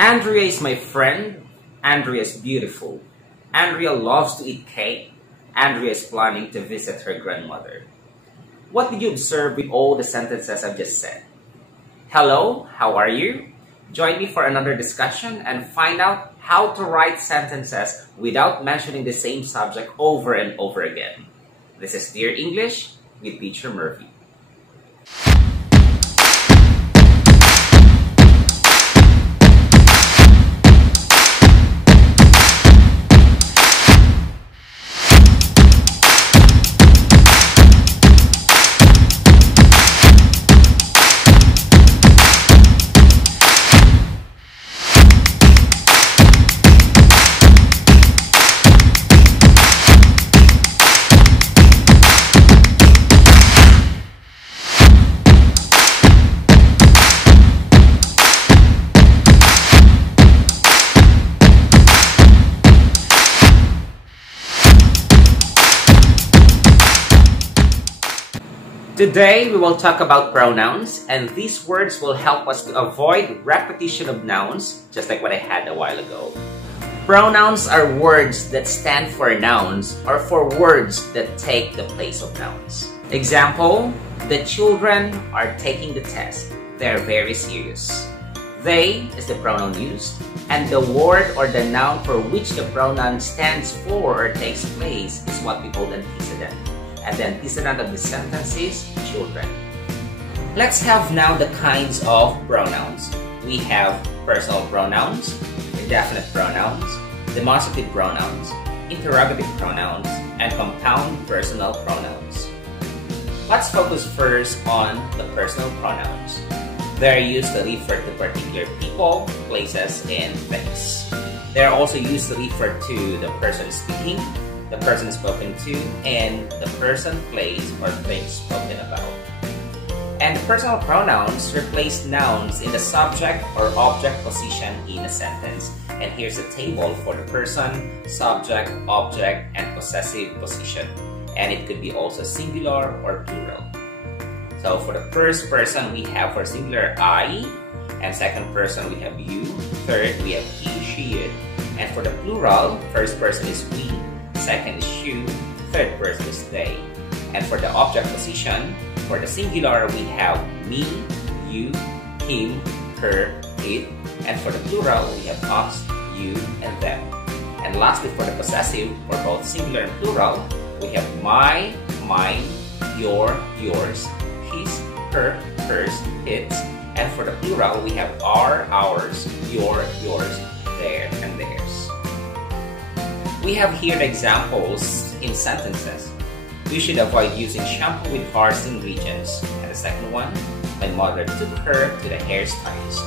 Andrea is my friend. Andrea is beautiful. Andrea loves to eat cake. Andrea is planning to visit her grandmother. What did you observe with all the sentences I've just said? Hello, how are you? Join me for another discussion and find out how to write sentences without mentioning the same subject over and over again. This is Dear English with Teacher Murphy. Today, we will talk about pronouns, and these words will help us to avoid repetition of nouns, just like what I had a while ago. Pronouns are words that stand for nouns or for words that take the place of nouns. Example, the children are taking the test. They're very serious. They is the pronoun used, and the word or the noun for which the pronoun stands for or takes place is what we call antecedent. And the antecedent of the sentence is children. Let's have now the kinds of pronouns. We have personal pronouns, indefinite pronouns, demonstrative pronouns, interrogative pronouns, and compound personal pronouns. Let's focus first on the personal pronouns. They are used to refer to particular people, places, and things. They are also used to refer to the person speaking, the person spoken to, and the person, place, or thing spoken about. And the personal pronouns replace nouns in the subject or object position in a sentence. And here's a table for the person, subject, object, and possessive position. And it could be also singular or plural. So for the first person, we have for singular I, and second person, we have you, third, we have he, she, it. And for the plural, first person is we, second is you, third person is they. And for the object position, for the singular, we have me, you, him, her, it. And for the plural, we have us, you, and them. And lastly, for the possessive, for both singular and plural, we have my, mine, your, yours, his, her, hers, its. And for the plural, we have our, ours, your, yours, their, and theirs. We have here the examples in sentences. We should avoid using shampoo with harsh ingredients. And the second one, my mother took her to the hairstylist.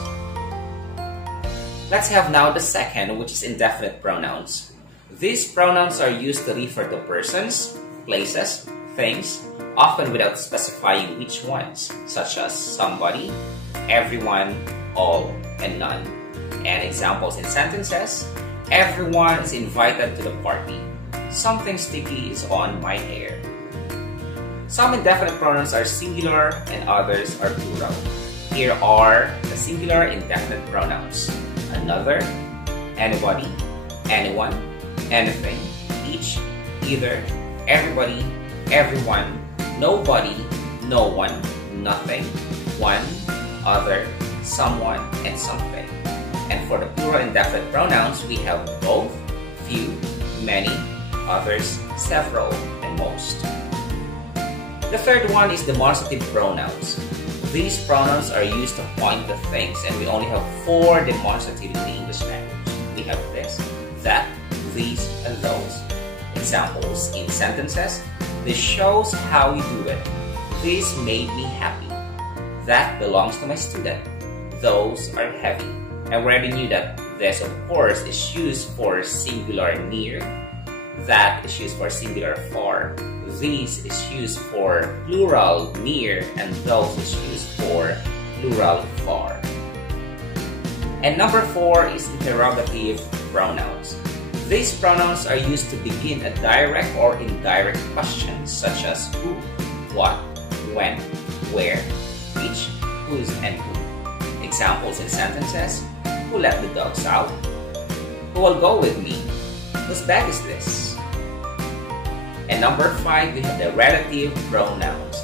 Let's have now the second, which is indefinite pronouns. These pronouns are used to refer to persons, places, things, often without specifying which ones, such as somebody, everyone, all, and none. And examples in sentences, everyone is invited to the party. Something sticky is on my hair. Some indefinite pronouns are singular and others are plural. Here are the singular indefinite pronouns. Another, anybody, anyone, anything, each, either, everybody, everyone, nobody, no one, nothing, one, other, someone, and something. And for the plural indefinite pronouns, we have both, few, many, others, several, and most. The third one is demonstrative pronouns. These pronouns are used to point to things, and we only have 4 demonstrative in the English language. We have this, that, these, and those. Examples in sentences, this shows how we do it. This made me happy. That belongs to my student. Those are heavy. And we already knew that this, of course, is used for singular near. That is used for singular far. These is used for plural near, and those is used for plural far. And number 4 is interrogative pronouns. These pronouns are used to begin a direct or indirect question, such as who, what, when, where, which, whose, and who. Examples in sentences: Who let the dogs out? Who will go with me? Whose bag is this? And number 5, we have the relative pronouns.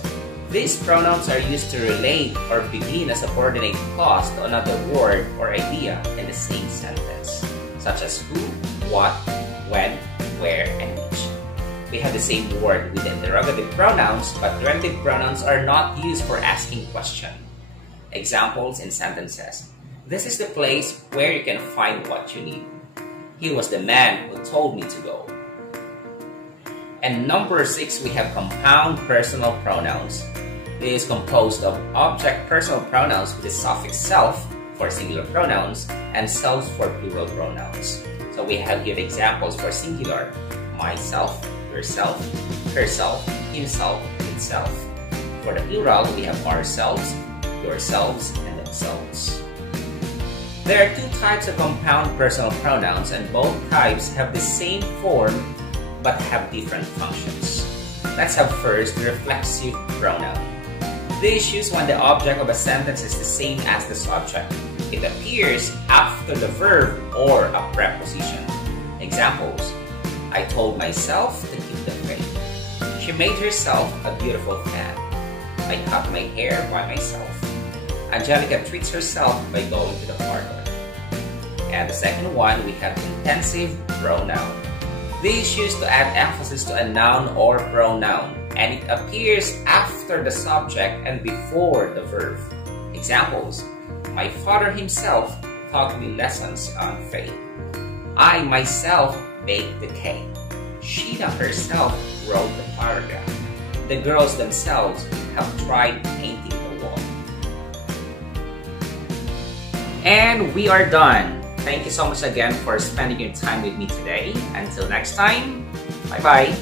These pronouns are used to relate or begin a subordinate clause to another word or idea in the same sentence, such as who, what, when, where, and which. We have the same word with the interrogative pronouns, but relative pronouns are not used for asking questions. Examples in sentences. This is the place where you can find what you need. He was the man who told me to go. And number 6, we have compound personal pronouns. It is composed of object personal pronouns with the suffix self for singular pronouns and self for plural pronouns. So we have here examples for singular: myself, yourself, herself, himself, itself. For the plural, we have ourselves, yourselves, and themselves. There are 2 types of compound personal pronouns, and both types have the same form but have different functions. Let's have first the reflexive pronoun. This is used when the object of a sentence is the same as the subject. It appears after the verb or a preposition. Examples: I told myself to keep the faith. She made herself a beautiful fan. I cut my hair by myself. Angelica treats herself by going to the parlor. And the second one, we have intensive pronoun. This is used to add emphasis to a noun or pronoun, and it appears after the subject and before the verb. Examples: my father himself taught me lessons on faith. I myself baked the cake. Sheena herself wrote the paragraph. The girls themselves have tried painting the wall. And we are done. Thank you so much again for spending your time with me today. Until next time, bye-bye.